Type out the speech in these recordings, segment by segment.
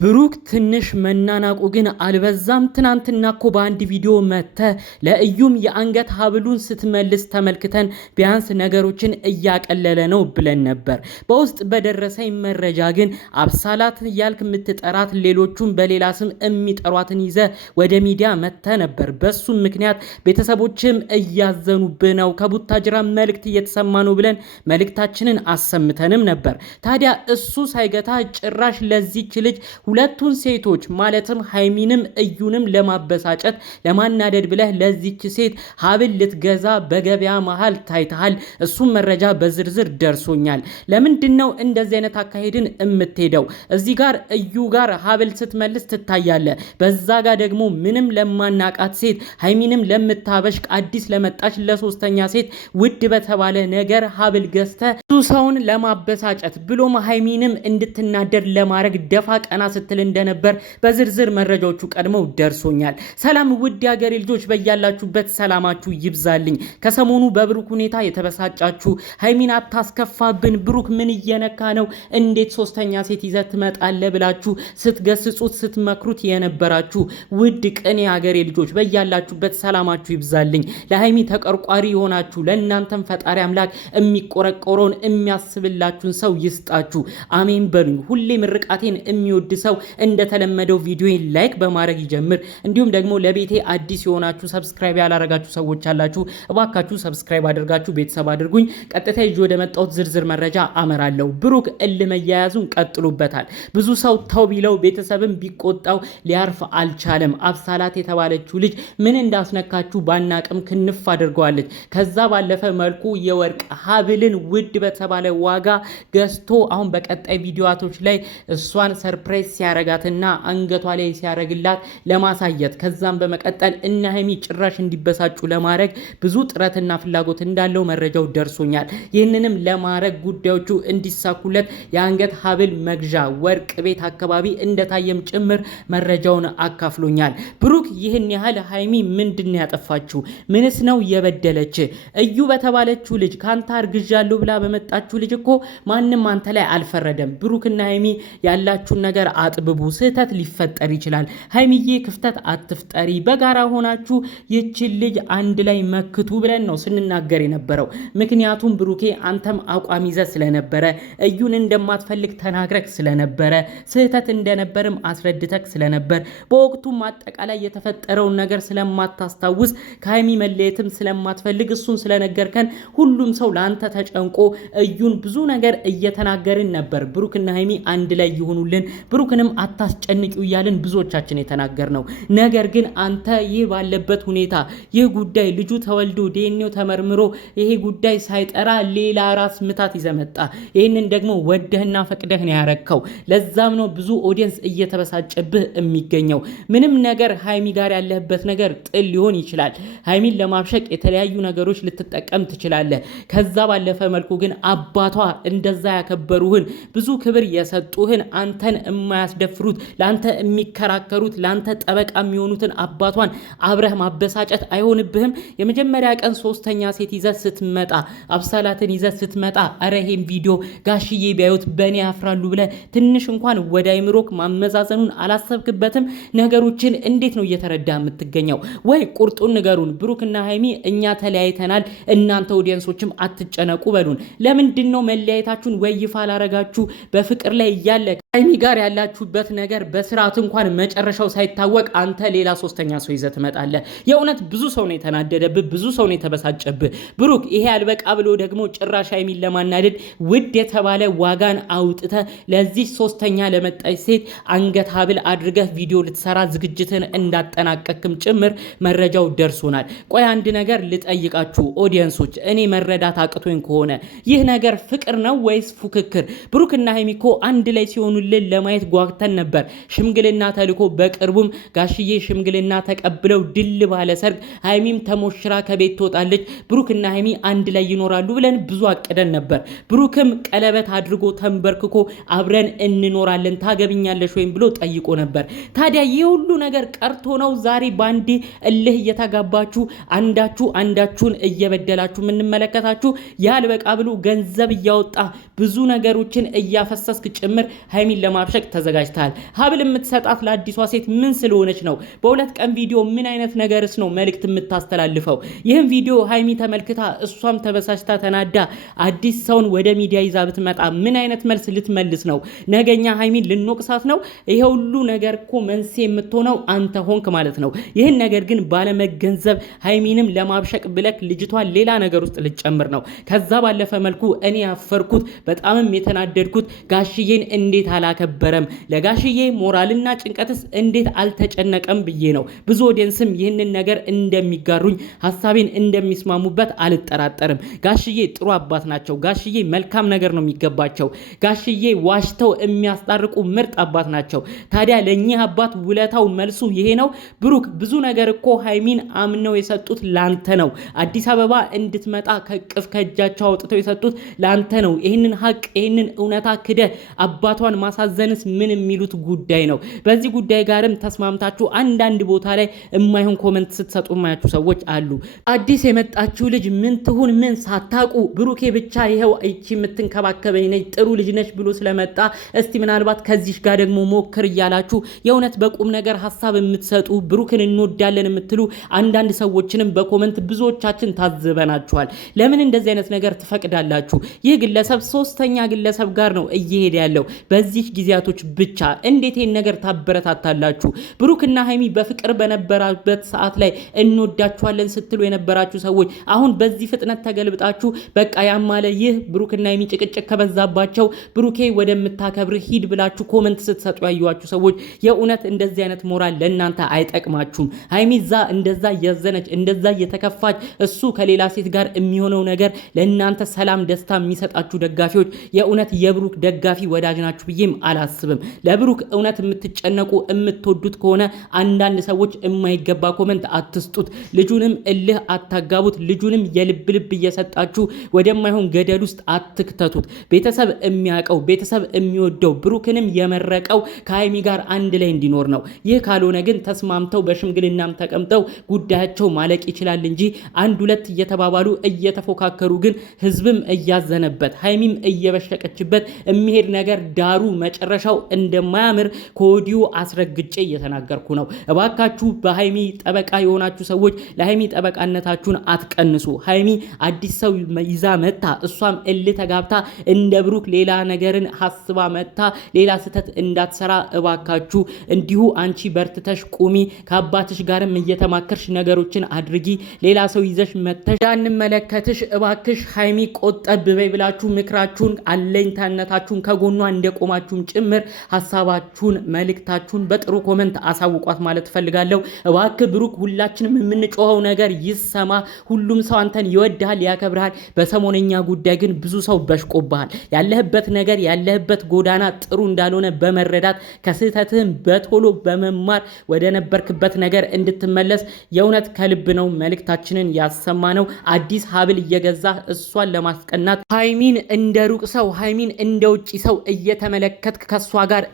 ብሩክ ትንሽ መናናቁ ግን አልበዛም? ትናንትና እኮ በአንድ ቪዲዮ መተ ለእዩም የአንገት ሀብሉን ስትመልስ ተመልክተን ቢያንስ ነገሮችን እያቀለለ ነው ብለን ነበር። በውስጥ በደረሰኝ መረጃ ግን አብሳላት እያልክ የምትጠራት ሌሎቹም በሌላ ስም የሚጠሯትን ይዘ ወደ ሚዲያ መተ ነበር። በሱም ምክንያት ቤተሰቦችም እያዘኑብህ ነው፣ ከቡታጅራ መልእክት እየተሰማ ነው ብለን መልእክታችንን አሰምተንም ነበር። ታዲያ እሱ ሳይገታ ጭራሽ ለዚች ልጅ ሁለቱን ሴቶች ማለትም ሃይሚንም እዩንም ለማበሳጨት ለማናደድ ብለህ ለዚች ሴት ሀብል ልትገዛ በገበያ መሃል ታይተሃል። እሱም መረጃ በዝርዝር ደርሶኛል። ለምንድነው እንደዚህ አይነት አካሄድን የምትሄደው? እዚህ ጋር እዩ ጋር ሀብል ስትመልስ ትታያለ። በዛ ጋር ደግሞ ምንም ለማናቃት ሴት ሃይሚንም ለምታበሽቅ አዲስ ለመጣች ለሶስተኛ ሴት ውድ በተባለ ነገር ሀብል ገዝተ ብዙ ሰውን ለማበሳጨት ብሎም ሃይሚንም እንድትናደድ ለማድረግ ደፋ ቀና ስትል እንደነበር በዝርዝር መረጃዎቹ ቀድመው ደርሶኛል። ሰላም ውድ ያገሬ ልጆች በያላችሁበት ሰላማችሁ ይብዛልኝ። ከሰሞኑ በብሩክ ሁኔታ የተበሳጫችሁ ሃይሚን አታስከፋብን፣ ብሩክ ምን እየነካ ነው፣ እንዴት ሶስተኛ ሴት ይዘህ ትመጣለህ ብላችሁ ስትገስጹት ስትመክሩት የነበራችሁ ውድ ቅን ያገሬ ልጆች በያላችሁበት ሰላማችሁ ይብዛልኝ። ለሃይሚ ተቆርቋሪ የሆናችሁ ለእናንተም ፈጣሪ አምላክ የሚቆረቆረውን የሚያስብላችሁን ሰው ይስጣችሁ፣ አሜን በሉኝ። ሁሌ ምርቃቴን የሚወድ ሰው እንደተለመደው ቪዲዮን ላይክ በማድረግ ይጀምር። እንዲሁም ደግሞ ለቤቴ አዲስ የሆናችሁ ሰብስክራይብ ያላረጋችሁ ሰዎች አላችሁ፣ እባካችሁ ሰብስክራይብ አድርጋችሁ ቤተሰብ አድርጉኝ። ቀጥታ ይዤ ወደ መጣሁት ዝርዝር መረጃ አመራለሁ። ብሩክ እልመያያዙን ቀጥሎበታል። ብዙ ሰው ተው ቢለው ቤተሰብም ቢቆጣው ሊያርፍ አልቻለም። አብሳላት የተባለችው ልጅ ምን እንዳስነካችሁ ባናቅም ክንፍ አድርገዋለች። ከዛ ባለፈ መልኩ የወርቅ ሀብልን ውድ በተባለ ዋጋ ገዝቶ አሁን በቀጣይ ቪዲዮአቶች ላይ እሷን ሰርፕራይዝ ሲያረጋትና አንገቷ ላይ ሲያረግላት ለማሳየት ከዛም በመቀጠል እና ሃይሚ ጭራሽ እንዲበሳጩ ለማድረግ ብዙ ጥረትና ፍላጎት እንዳለው መረጃው ደርሶኛል። ይህንንም ለማድረግ ጉዳዮቹ እንዲሳኩለት የአንገት ሀብል መግዣ ወርቅ ቤት አካባቢ እንደታየም ጭምር መረጃውን አካፍሎኛል። ብሩክ ይህን ያህል ሃይሚ ምንድነው ያጠፋችው? ምንስ ነው የበደለች? እዩ በተባለችው ልጅ ካንተ አርግዣለሁ ብላ በመጣችው ልጅ እኮ ማንም አንተ ላይ አልፈረደም። ብሩክና ሃይሚ ያላችሁን ነገር አጥብቡ። ስህተት ሊፈጠር ይችላል። ሃይሚዬ ክፍተት አትፍጠሪ፣ በጋራ ሆናችሁ ይህችን ልጅ አንድ ላይ መክቱ ብለን ነው ስንናገር የነበረው። ምክንያቱም ብሩኬ አንተም አቋም ይዘህ ስለነበረ እዩን እንደማትፈልግ ተናግረክ ስለነበረ ስህተት እንደነበርም አስረድተክ ስለነበር በወቅቱም አጠቃላይ የተፈጠረውን ነገር ስለማታስታውስ ከሃይሚ መለየትም ስለማትፈልግ እሱን ስለነገርከን ሁሉም ሰው ለአንተ ተጨንቆ እዩን ብዙ ነገር እየተናገርን ነበር። ብሩክና ሃይሚ አንድ ላይ ይሆኑልን፣ ብሩክንም አታስጨንቂው እያልን ብዙዎቻችን የተናገርነው ነገር ግን አንተ ይህ ባለበት ሁኔታ ይህ ጉዳይ ልጁ ተወልዶ ዲኤንኤው ተመርምሮ ይሄ ጉዳይ ሳይጠራ ሌላ ራስ ምታት ይዘመጣ። ይህንን ደግሞ ወደህና ፈቅደህ ነው ያረከው። ለዛም ነው ብዙ ኦዲየንስ እየተበሳጨብህ የሚገኘው። ምንም ነገር ሃይሚ ጋር ያለህበት ነገር ጥል ሊሆን ይችላል። ሃይሚን ለማብሸቅ የተለያዩ ነገሮች ልትጠቀም ትችላለህ። ከዛ ባለፈ መልኩ ግን አባቷ እንደዛ ያከበሩህን ብዙ ክብር የሰጡህን አንተን የማያስደፍሩት ለአንተ የሚከራከሩት ለአንተ ጠበቃ የሚሆኑትን አባቷን አብረህ ማበሳጨት አይሆንብህም? የመጀመሪያ ቀን ሶስተኛ ሴት ይዘህ ስትመጣ አብሳላትን ይዘህ ስትመጣ አረሄም ቪዲዮ ጋሽዬ ቢያዩት በእኔ ያፍራሉ ብለህ ትንሽ እንኳን ወደ አይምሮክ ማመዛዘኑን አላሰብክበትም? ነገሮችን እንዴት ነው እየተረዳ የምትገኘው? ወይ ቁርጡን ንገሩን። ብሩክና ሃይሚ እኛ ተለያይተናል፣ እናንተ ኦዲየንሶችም አትጨነቁ በሉን። ለምንድን ነው መለያየታችሁን ወይ ይፋ አላረጋችሁ? በፍቅር ላይ እያለ ሃይሚ ጋር ያላችሁበት ነገር በስርዓት እንኳን መጨረሻው ሳይታወቅ አንተ ሌላ ሶስተኛ ሰው ይዘህ ትመጣለህ። የእውነት ብዙ ሰው ነው የተናደደብህ፣ ብዙ ሰው ነው የተበሳጨብህ። ብሩክ ይሄ አልበቃ ብሎ ደግሞ ጭራሽ ሃይሚን ለማናደድ ውድ የተባለ ዋጋን አውጥተህ ለዚህ ሶስተኛ ለመጣች ሴት አንገት ሀብል አድርገህ ቪዲዮ ልትሰራ ዝግጅትን እንዳጠናቀቅም ጭምር መረጃው ደርሶናል። ቆይ አንድ ነገር ልጠይቃችሁ ኦዲየንሶች፣ እኔ መረዳት አቅቶኝ ከሆነ ይህ ነገር ፍቅር ነው ወይስ ፉክክር? ብሩክና ሃይሚ እኮ አንድ ላይ ሲሆኑ ለማየት ጓግተን ነበር። ሽምግልና ተልኮ በቅርቡም ጋሽዬ ሽምግልና ተቀብለው ድል ባለ ሰርግ ሃይሚም ተሞሽራ ከቤት ትወጣለች፣ ብሩክና ሃይሚ አንድ ላይ ይኖራሉ ብለን ብዙ አቅደን ነበር። ብሩክም ቀለበት አድርጎ ተንበርክኮ አብረን እንኖራለን ታገብኛለሽ ወይም ብሎ ጠይቆ ነበር። ታዲያ ይህ ሁሉ ነገር ቀርቶ ነው ዛሬ ባንዴ እልህ እየተጋባችሁ አንዳችሁን እየበደላችሁ የምንመለከታችሁ? ያልበቃ ብሎ ገንዘብ እያወጣ ብዙ ነገሮችን እያፈሰስክ ጭምር ሃይሚ ሀይሚን ለማብሸቅ ተዘጋጅተሃል። ሀብል የምትሰጣት ለአዲሷ ሴት ምን ስለሆነች ነው? በሁለት ቀን ቪዲዮ ምን አይነት ነገርስ ነው መልእክት የምታስተላልፈው? ይህን ቪዲዮ ሀይሚ ተመልክታ እሷም ተበሳጭታ ተናዳ አዲስ ሰውን ወደ ሚዲያ ይዛ ብትመጣ ምን አይነት መልስ ልትመልስ ነው? ነገኛ ሀይሚን ልንወቅሳት ነው? ይሄ ሁሉ ነገር እኮ መንስኤ የምትሆነው አንተ ሆንክ ማለት ነው። ይህን ነገር ግን ባለመገንዘብ ሀይሚንም ለማብሸቅ ብለክ ልጅቷን ሌላ ነገር ውስጥ ልጨምር ነው። ከዛ ባለፈ መልኩ እኔ ያፈርኩት በጣምም የተናደድኩት ጋሽዬን እንዴት አላከበረም፣ ለጋሽዬ ሞራልና ጭንቀትስ እንዴት አልተጨነቀም ብዬ ነው። ብዙ ኦዲየንስም ይህንን ነገር እንደሚጋሩኝ ሀሳቤን እንደሚስማሙበት አልጠራጠርም። ጋሽዬ ጥሩ አባት ናቸው። ጋሽዬ መልካም ነገር ነው የሚገባቸው። ጋሽዬ ዋሽተው የሚያስጣርቁ ምርጥ አባት ናቸው። ታዲያ ለእኚህ አባት ውለታው መልሱ ይሄ ነው? ብሩክ ብዙ ነገር እኮ ሀይሚን አምነው የሰጡት ላንተ ነው። አዲስ አበባ እንድትመጣ ከቅፍ ከእጃቸው አውጥተው የሰጡት ላንተ ነው። ይህንን ሀቅ ይህንን እውነታ ክደ አባቷን ማሳዘንስ ምን የሚሉት ጉዳይ ነው? በዚህ ጉዳይ ጋርም ተስማምታችሁ አንዳንድ ቦታ ላይ የማይሆን ኮመንት ስትሰጡ የማያችሁ ሰዎች አሉ። አዲስ የመጣችሁ ልጅ ምን ትሁን ምን ሳታቁ ብሩኬ ብቻ ይኸው እቺ የምትንከባከበኝ ነች ጥሩ ልጅ ነች ብሎ ስለመጣ እስቲ ምናልባት ከዚህ ጋር ደግሞ ሞክር እያላችሁ የእውነት በቁም ነገር ሀሳብ የምትሰጡ ብሩክን እንወዳለን የምትሉ አንዳንድ ሰዎችንም በኮመንት ብዙዎቻችን ታዝበናችኋል። ለምን እንደዚህ አይነት ነገር ትፈቅዳላችሁ? ይህ ግለሰብ ሶስተኛ ግለሰብ ጋር ነው እየሄደ ያለው በዚህ ጊዜያቶች ብቻ። እንዴት ይህን ነገር ታበረታታላችሁ? ብሩክና ሀይሚ በፍቅር በነበራበት ሰዓት ላይ እንወዳችኋለን ስትሉ የነበራችሁ ሰዎች አሁን በዚህ ፍጥነት ተገልብጣችሁ በቃ ያማለ ይህ ብሩክና ሀይሚ ጭቅጭቅ ከበዛባቸው ብሩኬ ወደምታከብር ሂድ ብላችሁ ኮመንት ስትሰጡ ያዩዋችሁ ሰዎች የእውነት እንደዚህ አይነት ሞራል ለእናንተ አይጠቅማችሁም። ሀይሚ እንደዛ እያዘነች እንደዛ እየተከፋች እሱ ከሌላ ሴት ጋር የሚሆነው ነገር ለእናንተ ሰላም ደስታ የሚሰጣችሁ ደጋፊዎች የእውነት የብሩክ ደጋፊ ወዳጅ ናችሁ ብዬም አላስብም። ለብሩክ እውነት የምትጨነቁ የምትወዱት ከሆነ አንዳንድ ሰዎች የማይገባ ኮመንት አትስጡት። ልጁንም እልህ አታጋቡት። ልጁንም የልብ ልብ እየሰጣችሁ ወደማይሆን ገደል ውስጥ አትክተቱት። ቤተሰብ የሚያውቀው ቤተሰብ የሚወደው ብሩክንም የመረቀው ከሀይሚ ጋር አንድ ላይ እንዲኖር ነው። ይህ ካልሆነ ግን ተስማምተው በሽምግልናም ተቀምጠው ጉዳያቸው ማለቅ ይችላል እንጂ አንድ ሁለት እየተባባሉ እየተፎካከሩ ግን ህዝብም እያዘነበት ሀይሚም እየበሸቀችበት የሚሄድ ነገር ዳሩ መጨረሻው እንደማያምር ከወዲሁ አስረግጬ እየተናገርኩ ነው። እባካችሁ በሀይሚ ጠበቃ የሆናችሁ ሰዎች ለሀይሚ ጠበቃነታችሁን አትቀንሱ። ሀይሚ አዲስ ሰው ይዛ መታ እሷም ተጋብታ እንደ ብሩክ ሌላ ነገርን ሐስባ መታ ሌላ ስተት እንዳትሰራ እባካችሁ። እንዲሁ አንቺ በርትተሽ ቁሚ፣ ከአባትሽ ጋርም እየተማከርሽ ነገሮችን አድርጊ። ሌላ ሰው ይዘሽ መተሽ እንዳንመለከትሽ እባክሽ ሀይሚ ቆጠብ በይ ብላችሁ ምክራችሁን አለኝታነታችሁን ከጎኗ እንደቆማችሁም ጭምር ሐሳባችሁን መልእክታችሁን በጥሩ ኮመንት አሳውቋት ማለት ፈልጋለሁ። እባክህ ብሩክ ሁላችንም የምንጮኸው ነገር ይሰማ። ሁሉም ሰው አንተን ይወድሃል ያከብርሃል። በሰሞነኛ ጉዳይ ግን ብዙ ሰው በሽቆብሃል። ያለህበት ነገር ያለህበት ጎዳና ጥሩ እንዳልሆነ በመረዳት ከስህተትህም በቶሎ በመማር ወደ ነበርክበት ነገር እንድትመለስ የእውነት ከልብ ነው መልእክታችንን ያሰማ ነው። አዲስ ሀብል እየገዛ እሷን ለማስቀናት ሀይሚን እንደ ሩቅ ሰው ሀይሚን እንደ ውጪ ሰው እየተመለከትክ ከሷ ጋር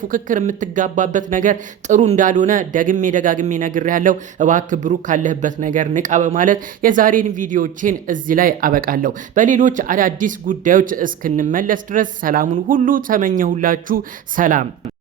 ፉክክር የምትጋባበት ነገር ጥሩ እንዳልሆነ ደግሜ ደጋግሜ ነግሬያለሁ። እባክህ ብሩክ ካለህበት ነገር ንቃ በማለት የዛሬን ቪዲዮዎችን እዚህ ላይ አበቃለሁ። በሌሎች አዳዲስ ጉዳዮች እስክንመለስ ድረስ ሰላሙን ሁሉ ተመኘሁላችሁ። ሰላም።